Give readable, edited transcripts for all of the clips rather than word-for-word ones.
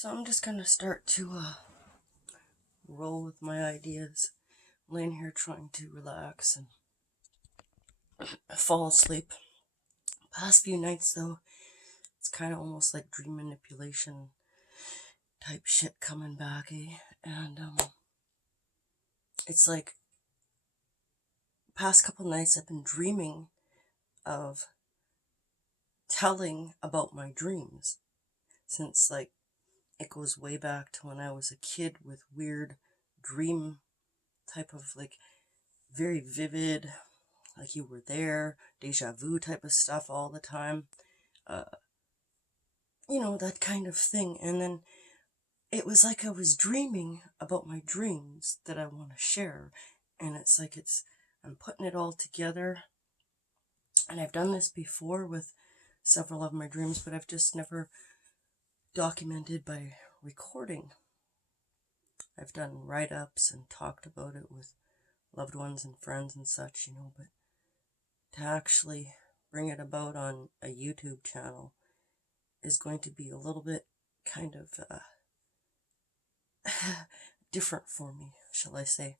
So I'm just gonna start to roll with my ideas. I'm laying here trying to relax and fall asleep. Past few nights though, it's kind of almost like dream manipulation type shit coming back, eh? And it's like past couple nights I've been dreaming of telling about my dreams since like it goes way back to when I was a kid with weird dream type of like very vivid, like you were there, deja vu type of stuff all the time. Uh, that kind of thing. And then it was like I was dreaming about my dreams that I want to share. And it's like I'm putting it all together. And I've done this before with several of my dreams, but I've just never documented by recording. I've done write ups and talked about it with loved ones and friends and such, but to actually bring it about on a YouTube channel is going to be a little bit kind of different for me, shall I say.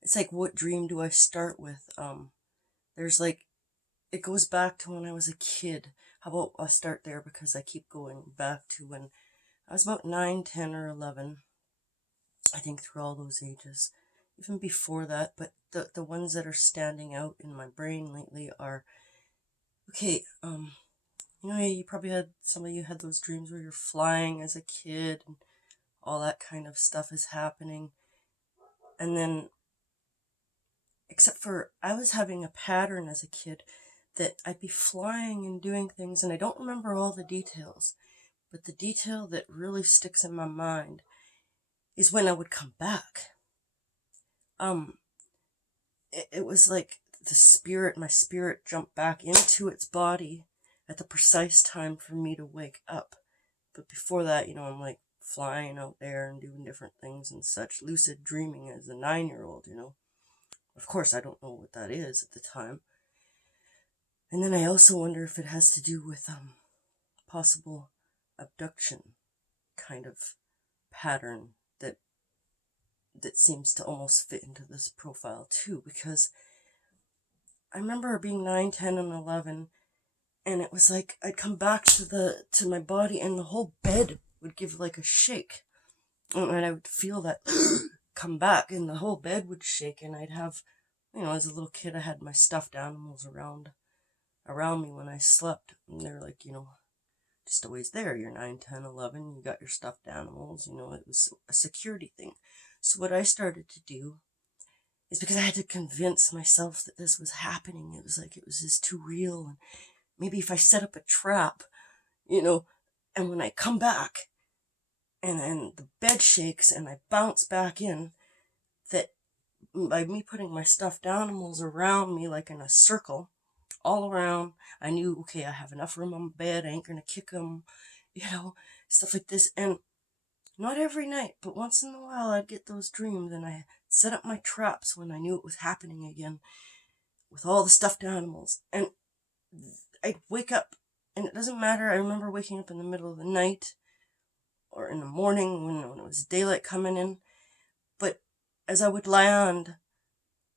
It's like, what dream do I start with? There's like, it goes back to when I was a kid. How about I start there because I keep going back to when I was about 9, 10, or 11. I think through all those ages, even before that, but the ones that are standing out in my brain lately are, okay, you probably some of you had those dreams where you're flying as a kid and all that kind of stuff is happening. And then, except for I was having a pattern as a kid that I'd be flying and doing things, and I don't remember all the details, but the detail that really sticks in my mind is when I would come back. It was like my spirit jumped back into its body at the precise time for me to wake up. But before that, I'm like flying out there and doing different things and such, lucid dreaming as a 9-year-old, Of course, I don't know what that is at the time. And then I also wonder if it has to do with possible abduction kind of pattern that seems to almost fit into this profile too, because I remember being 9, 10, and 11, and it was like I'd come back to my body, and the whole bed would give like a shake, and I would feel that come back, and the whole bed would shake, and I'd have, as a little kid, I had my stuffed animals around me when I slept, and they're like, just always there. You're 9, 10, 11, you got your stuffed animals, it was a security thing. So what I started to do is, because I had to convince myself that this was happening, it was like it was just too real, and maybe if I set up a trap, and when I come back and then the bed shakes and I bounce back in, that by me putting my stuffed animals around me like in a circle all around, I knew, okay, I have enough room on my bed, I ain't gonna kick them, stuff like this. And not every night, but once in a while I'd get those dreams, and I set up my traps when I knew it was happening again with all the stuffed animals. And I'd wake up, and it doesn't matter, I remember waking up in the middle of the night or in the morning when it was daylight coming in, but as I would land,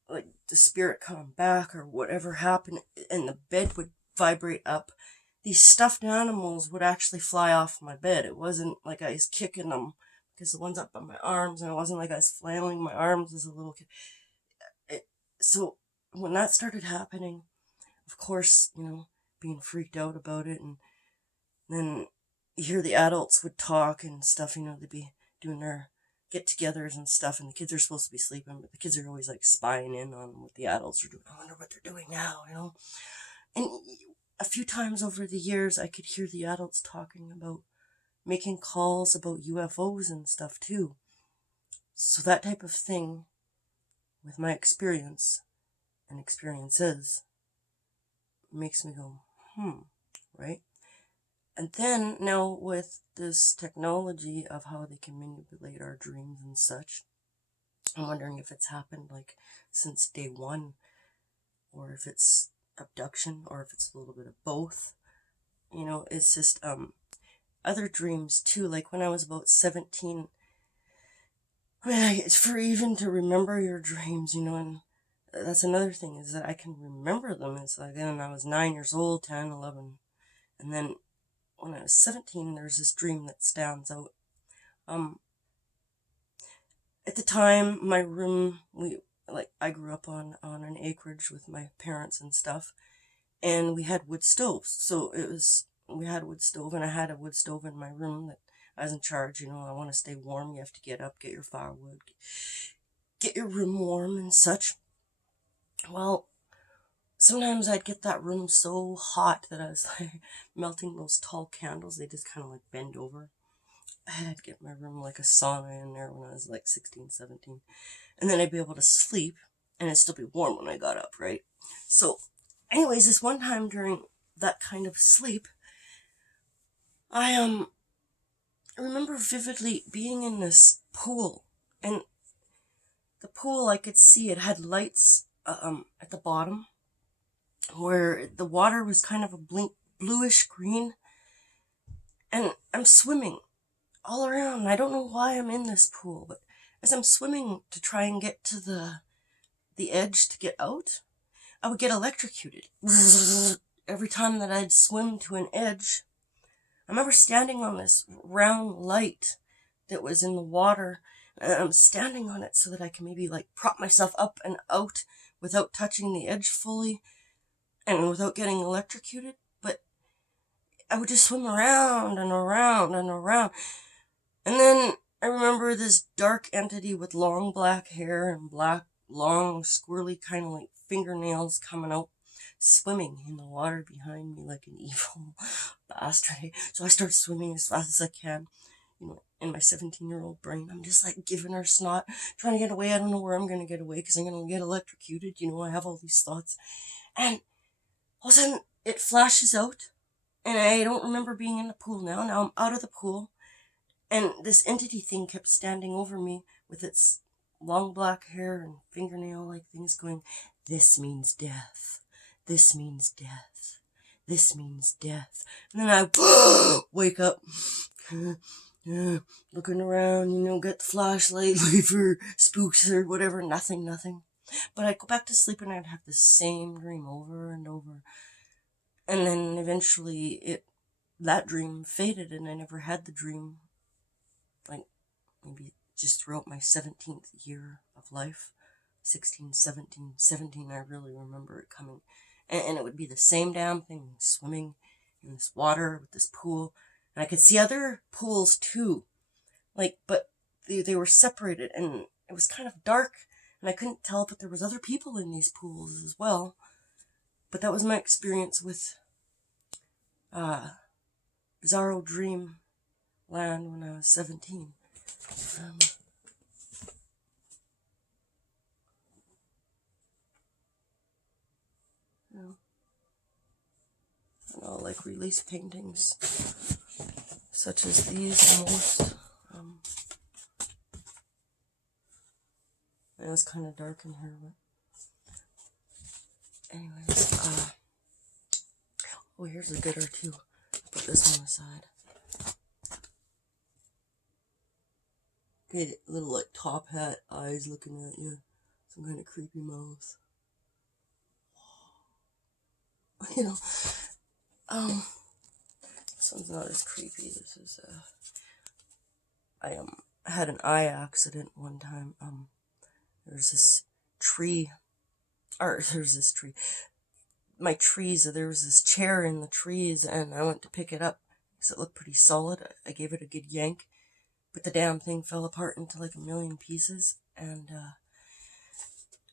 like the spirit coming back or whatever happened, and the bed would vibrate up, these stuffed animals would actually fly off my bed. It wasn't like I was kicking them, because the ones up on my arms, and it wasn't like I was flailing my arms as a little kid. So when that started happening, of course, being freaked out about it, and then you hear the adults would talk and stuff, they'd be doing their get-togethers and stuff, and the kids are supposed to be sleeping, but the kids are always like spying in on what the adults are doing. I wonder what they're doing now, And a few times over the years, I could hear the adults talking about making calls about UFOs and stuff too. So that type of thing, with my experience and experiences, makes me go, right? And then now with this technology of how they can manipulate our dreams and such, I'm wondering if it's happened like since day one, or if it's abduction, or if it's a little bit of both. It's just other dreams too, like when I was about 17. I mean, it's for even to remember your dreams, and that's another thing, is that I can remember them. It's like, then I was 9 years old, 10, 11, and then when I was 17, there's this dream that stands out. At the time, my room, I grew up on an acreage with my parents and stuff, and we had wood stoves. So we had a wood stove, and I had a wood stove in my room that I was in charge. I want to stay warm. You have to get up, get your firewood, get your room warm and such. Well, sometimes I'd get that room so hot that I was like melting those tall candles. They just kind of like bend over. I had to get my room like a sauna in there when I was like 16, 17. And then I'd be able to sleep and it'd still be warm when I got up, right? So anyways, this one time during that kind of sleep, I remember vividly being in this pool, and the pool, I could see it had lights at the bottom where the water was kind of a bluish green, and I'm swimming all around. I don't know why I'm in this pool, but as I'm swimming to try and get to the edge to get out, I would get electrocuted. Every time that I'd swim to an edge, I remember standing on this round light that was in the water, and I'm standing on it so that I can maybe like prop myself up and out without touching the edge fully and without getting electrocuted. But I would just swim around and around and around. And then I remember this dark entity with long black hair and black, long, squirrely kind of like fingernails coming out, swimming in the water behind me like an evil bastard. So I start swimming as fast as I can. In my 17-year-old brain, I'm just like giving her snot, trying to get away. I don't know where I'm going to get away because I'm going to get electrocuted. I have all these thoughts. And all of a sudden, it flashes out. And I don't remember being in the pool now. Now I'm out of the pool. And this entity thing kept standing over me with its long black hair and fingernail-like things going, "This means death. This means death. This means death." And then I wake up, looking around, get the flashlight, leave for spooks or whatever. Nothing. But I'd go back to sleep and I'd have the same dream over and over. And then eventually that dream faded and I never had the dream. Like maybe just throughout my 17th year of life, 16, 17, I really remember it coming. And it would be the same damn thing, swimming in this water with this pool. And I could see other pools too, but they were separated and it was kind of dark and I couldn't tell, but there was other people in these pools as well. But that was my experience with Bizarro Dream Land when I was 17. I'll release paintings such as these most. It was kind of dark in here, but anyways, here's a gooder too. Put this on the side. Okay, little top hat eyes looking at you. Some kind of creepy mouth. This one's not as creepy. This is I had an eye accident one time. There's this tree. My trees, there was this chair in the trees, and I went to pick it up because it looked pretty solid. I gave it a good yank, but the damn thing fell apart into a million pieces, and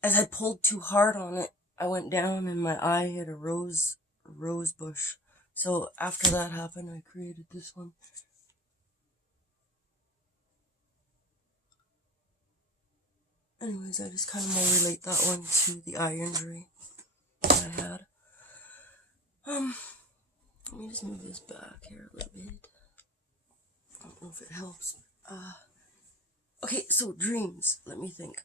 as I pulled too hard on it, I went down and my eye hit a rose bush. So after that happened, I created this one. Anyways, I just kind of more relate that one to the eye injury that I had. Let me just move this back here a little bit. I don't know if it helps. Okay, so dreams. Let me think.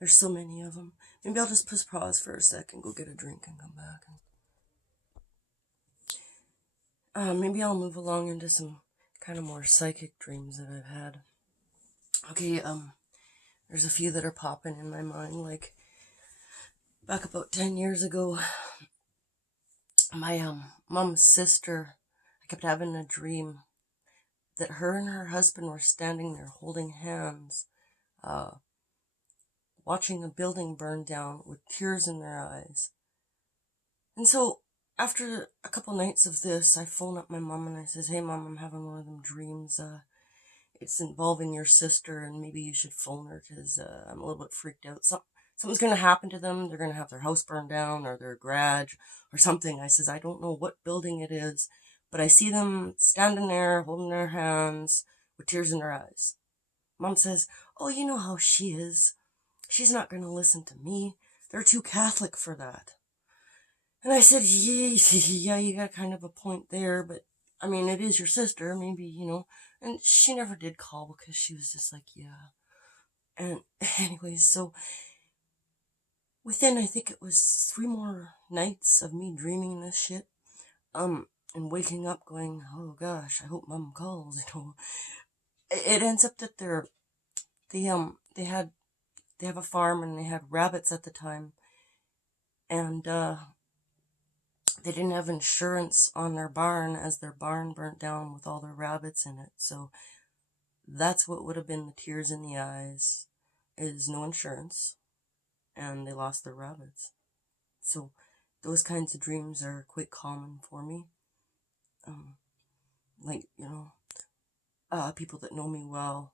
There's so many of them. Maybe I'll just pause for a second, go get a drink, and come back. Maybe I'll move along into some kind of more psychic dreams that I've had. Okay, there's a few that are popping in my mind. Like, back about 10 years ago, my mom's sister, I kept having a dream that her and her husband were standing there holding hands, uh, watching a building burn down with tears in their eyes. And so, after a couple nights of this, I phone up my mom and I says, "Hey mom, I'm having one of them dreams. It's involving your sister, and maybe you should phone her because I'm a little bit freaked out. Something's going to happen to them. They're going to have their house burned down or their garage or something." I says, "I don't know what building it is, but I see them standing there holding their hands with tears in their eyes." Mom says, "Oh, you know how she is. She's not going to listen to me. They're too Catholic for that." And I said, "Yeah, you got kind of a point there, but I mean, it is your sister, maybe, you know." And she never did call because she was just like, "Yeah." And anyways, so within, I think it was 3 more nights of me dreaming this shit, and waking up going, "Oh gosh, I hope mom calls," you know. It ends up that they have a farm and they had rabbits at the time, and they didn't have insurance on their barn as their barn burnt down with all their rabbits in it. So that's what would have been the tears in the eyes, is no insurance, and they lost their rabbits. So those kinds of dreams are quite common for me. Like, you know, people that know me well,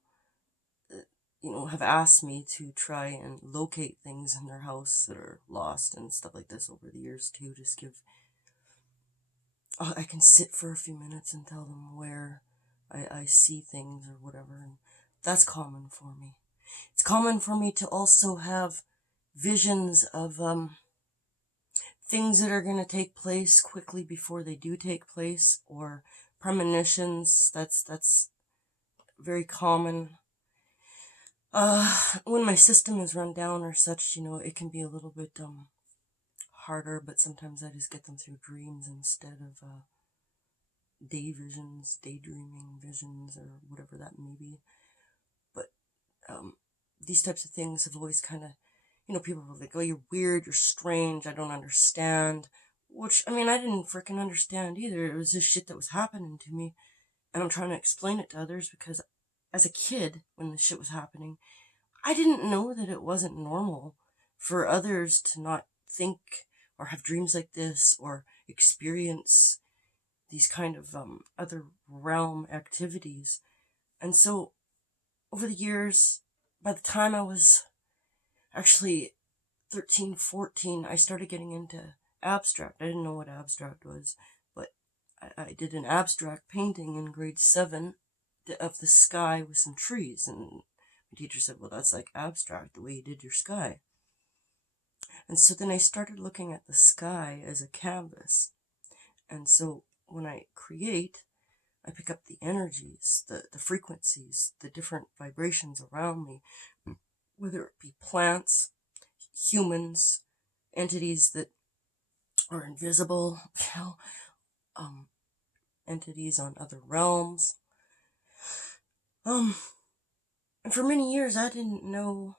you know, have asked me to try and locate things in their house that are lost and stuff like this over the years too. Just give, I can sit for a few minutes and tell them where I see things or whatever, and that's common for me. It's common for me to also have visions of things that are going to take place quickly before they do take place, or premonitions. That's very common. When my system is run down or such, you know, it can be a little bit harder, but sometimes I just get them through dreams instead of day visions, daydreaming visions, or whatever that may be. But these types of things have always kind of, you know, people were like, "Oh, you're weird, you're strange, I don't understand." Which, I mean, I didn't freaking understand either. It was just shit that was happening to me, and I'm trying to explain it to others because as a kid, when this shit was happening, I didn't know that it wasn't normal for others to not think or have dreams like this or experience these kind of other realm activities. And so over the years, by the time I was actually 13, 14, I started getting into abstract. I didn't know what abstract was, but I did an abstract painting in grade 7 of the sky with some trees, and my teacher said, "Well, that's like abstract, the way you did your sky." And so then I started looking at the sky as a canvas. And so when I create, I pick up the energies, the frequencies, the different vibrations around me, whether it be plants, humans, entities that are invisible, you know, entities on other realms. And for many years I didn't know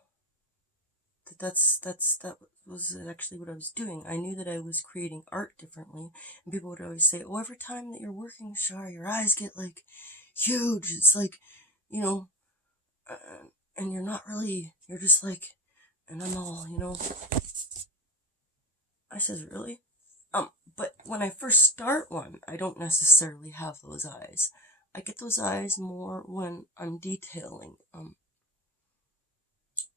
that was actually what I was doing. I knew that I was creating art differently, and people would always say, "Oh, every time that you're working, Shar, your eyes get like huge. It's like, you know, and you're not really, you're just like," and I'm all, you know, I says, "Really?" But when I first start one, I don't necessarily have those eyes. I get those eyes more when I'm detailing.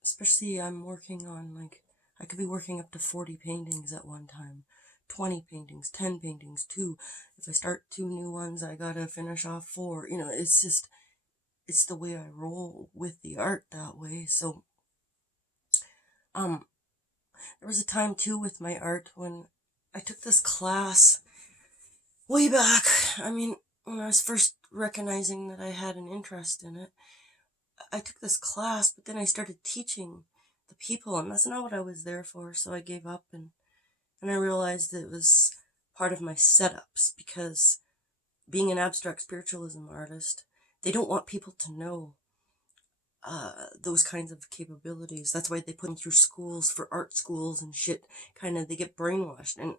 Especially I'm working on, like, I could be working up to 40 paintings at one time. 20 paintings, 10 paintings, 2. If I start 2 new ones, I gotta finish off 4. You know, it's just, it's the way I roll with the art that way. So, there was a time too with my art when I took this class way back. I mean, when I was first recognizing that I had an interest in it, I took this class, but then I started teaching the people, and that's not what I was there for. So I gave up, and I realized that it was part of my setups, because being an abstract spiritualism artist, they don't want people to know those kinds of capabilities. That's why they put them through schools, for art schools and shit. Kind of, they get brainwashed. And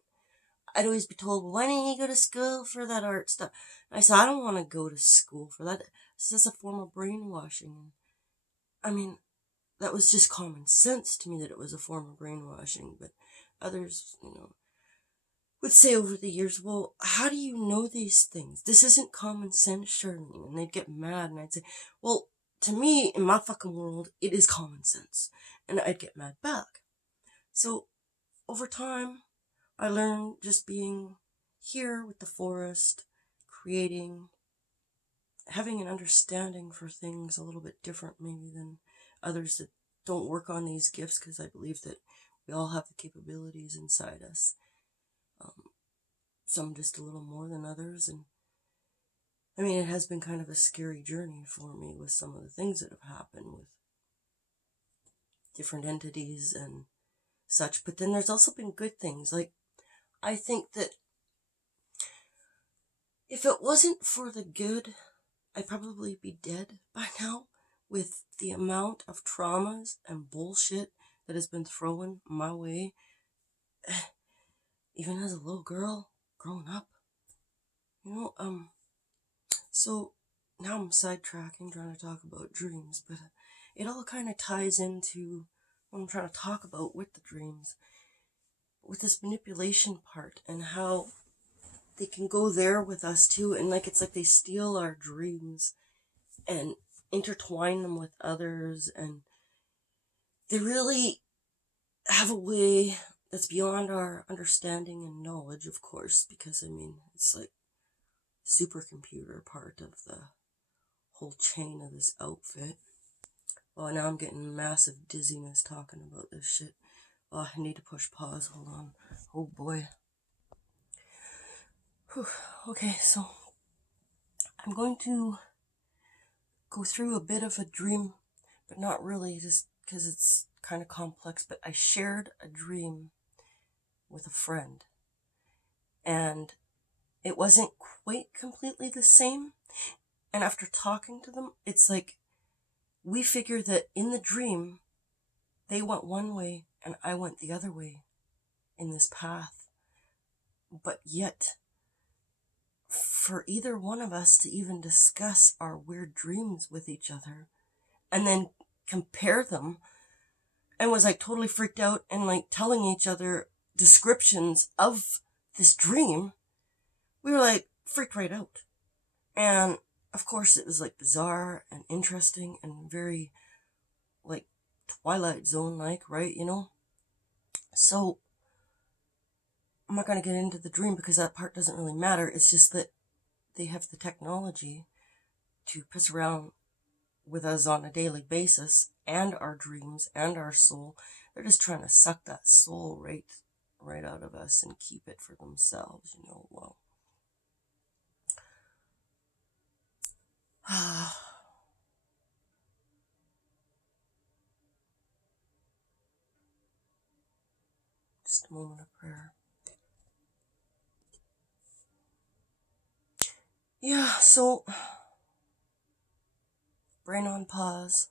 I'd always be told, well, why didn't you go to school for that art stuff? And I said, I don't want to go to school for that. This is a form of brainwashing. I mean, that was just common sense to me that it was a form of brainwashing. But others, would say over the years, well, how do you know these things? This isn't common sense, Charlene. And they'd get mad, and I'd say, well, to me, in my fucking world, it is common sense. And I'd get mad back. So, over time, I learned just being here with the forest, creating, having an understanding for things a little bit different maybe than others that don't work on these gifts, because I believe that we all have the capabilities inside us. Some just a little more than others. And I mean, it has been kind of a scary journey for me with some of the things that have happened with different entities and such. But then there's also been good things. Like, I think that if it wasn't for the good, I'd probably be dead by now, with the amount of traumas and bullshit that has been thrown my way, even as a little girl growing up. So now I'm sidetracking, trying to talk about dreams, but it all kind of ties into what I'm trying to talk about with the dreams, with this manipulation part, and how they can go there with us too, and it's like they steal our dreams and intertwine them with others, and they really have a way that's beyond our understanding and knowledge, of course, because it's like the supercomputer part of the whole chain of this outfit. Oh, now I'm getting massive dizziness talking about this shit. Oh, I need to push pause. Hold on. Oh boy. Whew. Okay, so I'm going to go through a bit of a dream, but not really, just because it's kind of complex. But I shared a dream with a friend, and it wasn't quite completely the same. And after talking to them, it's like we figured that in the dream they went one way and I went the other way in this path. But yet, for either one of us to even discuss our weird dreams with each other and then compare them, and was totally freaked out and telling each other descriptions of this dream, we were freaked right out. And of course it was bizarre and interesting and very Twilight Zone right, So I'm not going to get into the dream because that part doesn't really matter. It's just that they have the technology to piss around with us on a daily basis, and our dreams and our soul. They're just trying to suck that soul right out of us and keep it for themselves, well. Just a moment of prayer. Yeah, so brain on pause.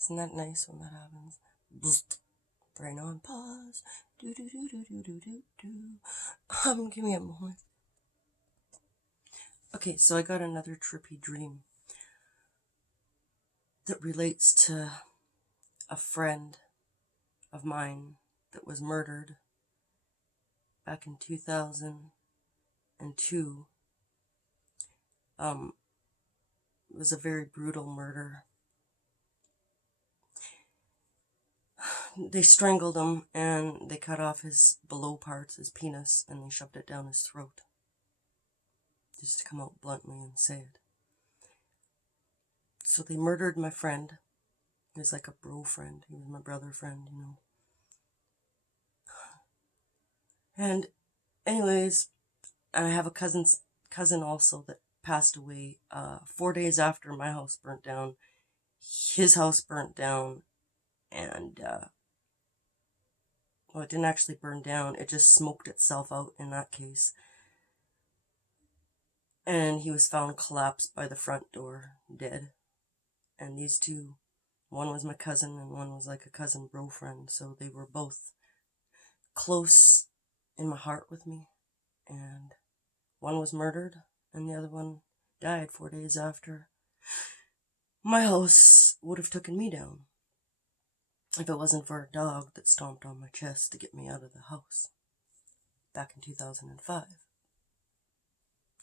Isn't that nice when that happens? Brain on pause. Do do do do do do do do. Give me a moment. Okay, so I got another trippy dream that relates to a friend of mine that was murdered back in 2002. It was a very brutal murder. They strangled him and they cut off his below parts, his penis, and they shoved it down his throat. Just to come out bluntly and say it. So they murdered my friend. He was like a bro friend. He was my brother friend, And anyways, I have a cousin also that passed away 4 days after my house burnt down. His house burnt down, and well, it didn't actually burn down. It just smoked itself out in that case. And he was found collapsed by the front door, dead. And these two, one was my cousin and one was like a cousin bro friend. So they were both close in my heart with me. And one was murdered and the other one died 4 days after my house would have taken me down if it wasn't for a dog that stomped on my chest to get me out of the house back in 2005.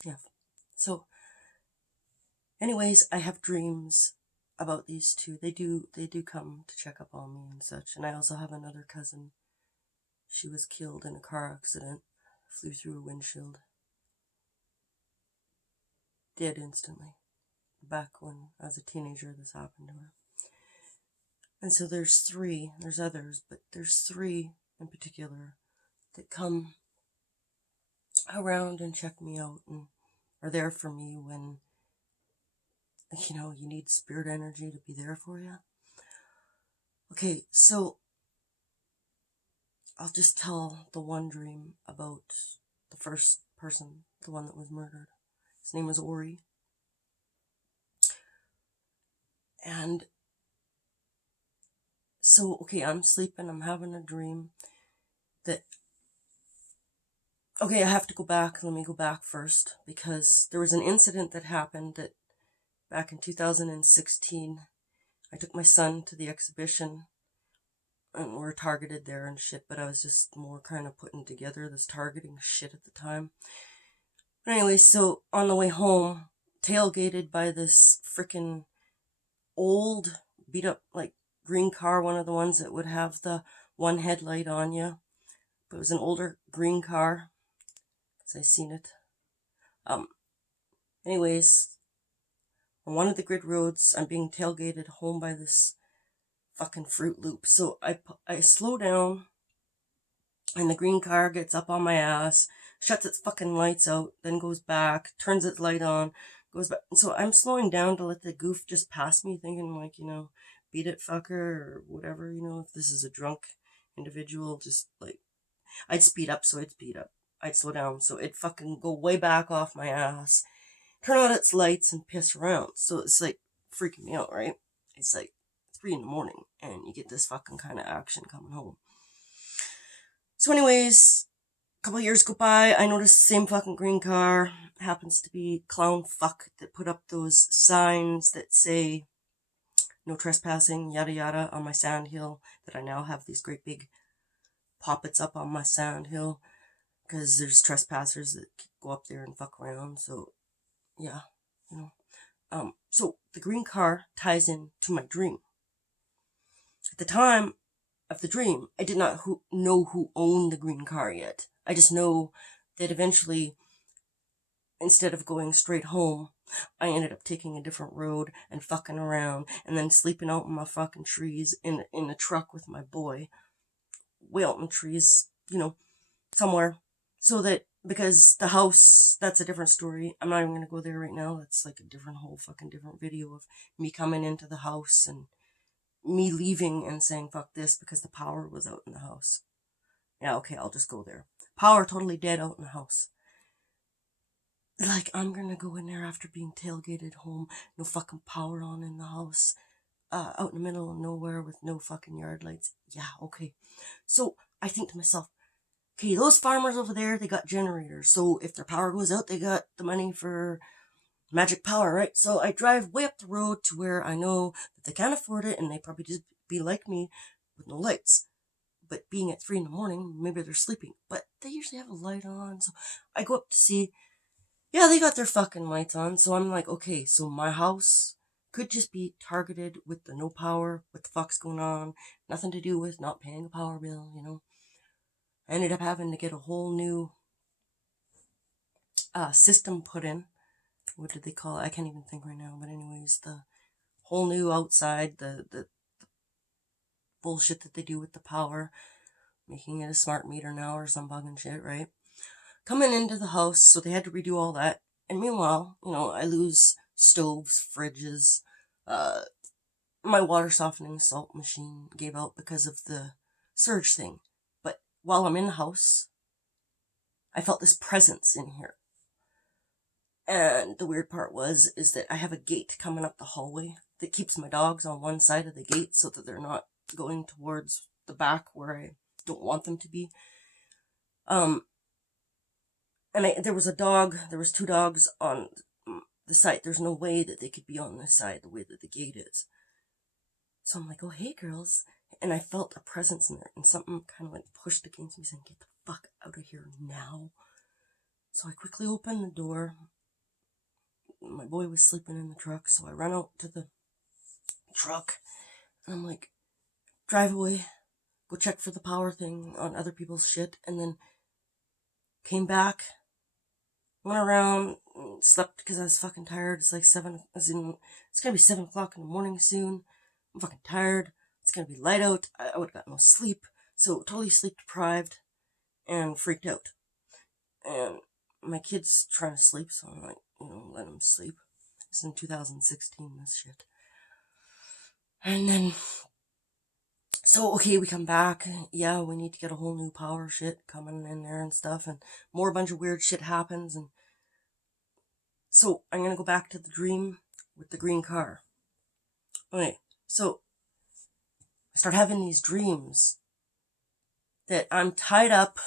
Yeah. So, anyways, I have dreams about these two. They do come to check up on me and such. And I also have another cousin. She was killed in a car accident, flew through a windshield. Dead instantly. Back when I was a teenager, this happened to her. And so there's others, but there's three in particular that come around and check me out and are there for me when, you need spirit energy to be there for you. Okay, so I'll just tell the one dream about the first person, the one that was murdered. His name was Ori. And so, okay, I'm sleeping, I'm having a dream that, okay, I have to go back. Let me go back first, because there was an incident that happened that back in 2016, I took my son to the exhibition and we were targeted there and shit, but I was just more kind of putting together this targeting shit at the time. But anyway, so on the way home, tailgated by this freaking old, beat up, like, green car, one of the ones that would have the one headlight on you. But it was an older green car, because I seen it. Anyways, on one of the grid roads, I'm being tailgated home by this fucking Fruit Loop. So I slow down, and the green car gets up on my ass, shuts its fucking lights out, then goes back, turns its light on, goes back. So I'm slowing down to let the goof just pass me, thinking like, beat it fucker, or whatever, if this is a drunk individual, just like, I'd speed up so it'd speed up. I'd slow down so it'd fucking go way back off my ass, turn out its lights and piss around. So it's like freaking me out, right? It's like 3 a.m. and you get this fucking kind of action coming home. So anyways, a couple of years go by, I notice the same fucking green car happens to be clown fuck that put up those signs that say no trespassing, yada yada, on my sand hill, that I now have these great big poppets up on my sand hill, because there's trespassers that go up there and fuck around. So yeah, so the green car ties in to my dream. At the time of the dream, I did not know who owned the green car yet. I just know that eventually, instead of going straight home, I ended up taking a different road and fucking around, and then sleeping out in my fucking trees in a truck with my boy, way out in the trees, somewhere. So that, because the house, that's a different story. I'm not even going to go there right now. That's like a whole fucking different video of me coming into the house and me leaving and saying fuck this because the power was out in the house. Yeah, okay, I'll just go there. Power totally dead out in the house. Like, I'm gonna go in there after being tailgated home, no fucking power on in the house, out in the middle of nowhere with no fucking yard lights. Yeah, okay. So I think to myself, okay, those farmers over there, they got generators. So if their power goes out, they got the money for magic power, right? So I drive way up the road to where I know that they can't afford it, and they probably just be like me with no lights. But being at 3 a.m, maybe they're sleeping. But they usually have a light on, so I go up to see. Yeah, they got their fucking lights on. So I'm like, okay, so my house could just be targeted with the no power, what the fuck's going on, nothing to do with not paying a power bill, I ended up having to get a whole new system put in. What did they call it? I can't even think right now. But anyways, the whole new outside, the bullshit that they do with the power, making it a smart meter now or some bugging shit, right? Coming into the house, so they had to redo all that. And meanwhile, I lose stoves, fridges, my water softening salt machine gave out because of the surge thing. But while I'm in the house, I felt this presence in here. And the weird part is that I have a gate coming up the hallway that keeps my dogs on one side of the gate so that they're not going towards the back where I don't want them to be. And there was two dogs on the side. There's no way that they could be on this side the way that the gate is. So I'm like, oh, hey, girls. And I felt a presence in there, and something kind of like pushed against me saying, get the fuck out of here now. So I quickly opened the door. My boy was sleeping in the truck, so I ran out to the truck, and I'm like, drive away, go check for the power thing on other people's shit, and then came back, went around, slept because I was fucking tired. It's like it's gonna be 7 o'clock in the morning soon. I'm fucking tired. It's gonna be light out. I would have got no sleep, so totally sleep deprived and freaked out. And my kid's trying to sleep, so I'm like, let him sleep. It's in 2016, this shit. And then, so, okay, we come back. Yeah, we need to get a whole new power shit coming in there and stuff, and more bunch of weird shit happens. And so I'm gonna go back to the dream with the green car. Okay, so I start having these dreams that I'm tied up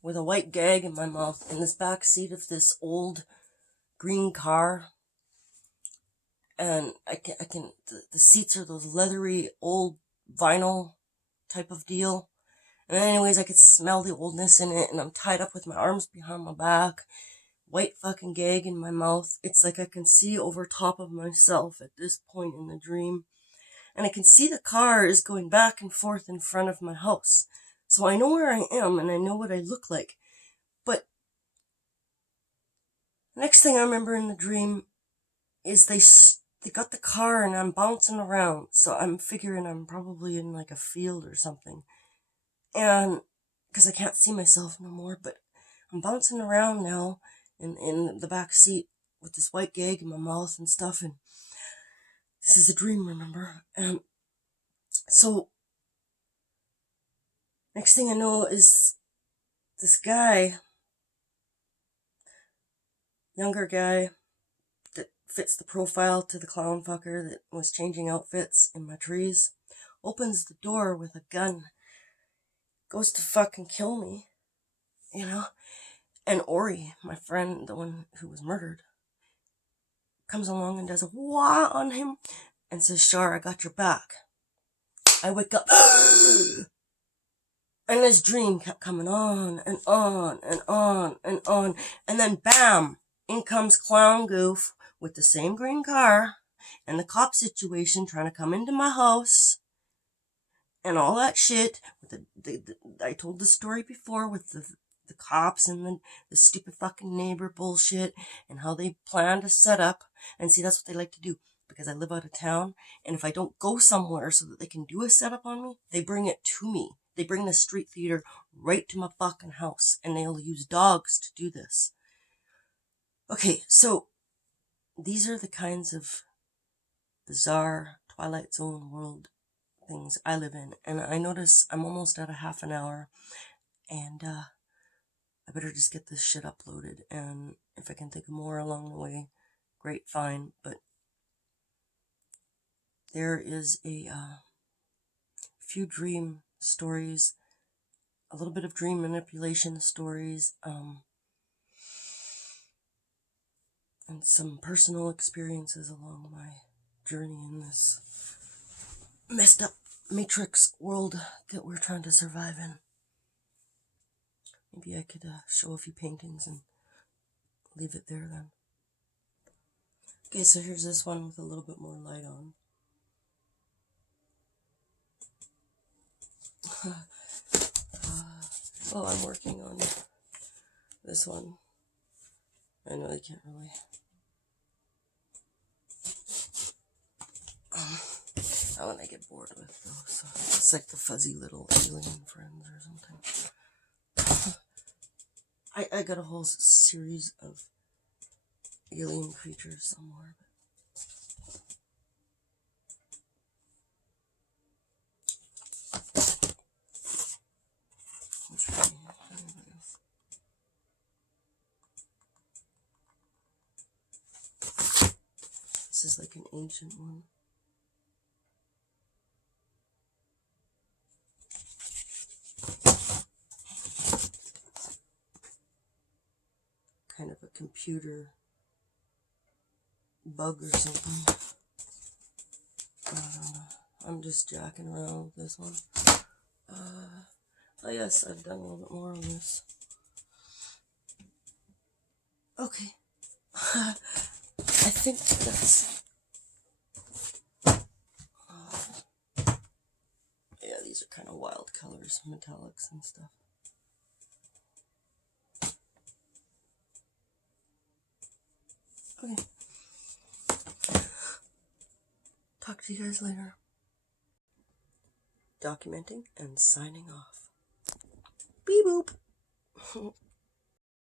with a white gag in my mouth in this back seat of this old green car, and the seats are those leathery old vinyl type of deal, and anyways I could smell the oldness in it, and I'm tied up with my arms behind my back, white fucking gag in my mouth. It's like I can see over top of myself at this point in the dream, and I can see the car is going back and forth in front of my house, so I know where I am and I know what I look like. But next thing I remember in the dream is they got the car and I'm bouncing around. So I'm figuring I'm probably in like a field or something. And because I can't see myself no more, but I'm bouncing around now in the back seat with this white gag in my mouth and stuff. And this is a dream, remember? And so next thing I know is this guy, younger guy, that fits the profile to the clown fucker that was changing outfits in my trees, opens the door with a gun, goes to fucking kill me, and Ori, my friend, the one who was murdered, comes along and does a wah on him and says, Shar, I got your back. I wake up and this dream kept coming on and on and on and on, and then bam, in comes Clown Goof with the same green car and the cop situation trying to come into my house and all that shit. I told the story before with the cops and the stupid fucking neighbor bullshit and how they planned a setup. And see, that's what they like to do, because I live out of town, and if I don't go somewhere so that they can do a setup on me, they bring it to me. They bring the street theater right to my fucking house, and they'll use dogs to do this. Okay, so these are the kinds of bizarre Twilight Zone world things I live in, and I notice I'm almost at a half an hour, and I better just get this shit uploaded, and if I can think of more along the way, great, fine. But there is a few dream stories, a little bit of dream manipulation stories, and some personal experiences along my journey in this messed up matrix world that we're trying to survive in. Maybe I could show a few paintings and leave it there then. Okay, so here's this one with a little bit more light on. Well, I'm working on this one. I know they can't really. That one I get bored with, though. So it's like the fuzzy little alien friends or something. I got a whole series of alien creatures somewhere. This is like an ancient one. Kind of a computer bug or something. I don't know. I'm just jacking around with this one. Oh yes, I've done a little bit more on this. Okay. I think that's... yeah, these are kind of wild colors, metallics and stuff. Okay. Talk to you guys later. Documenting and signing off. Beep boop.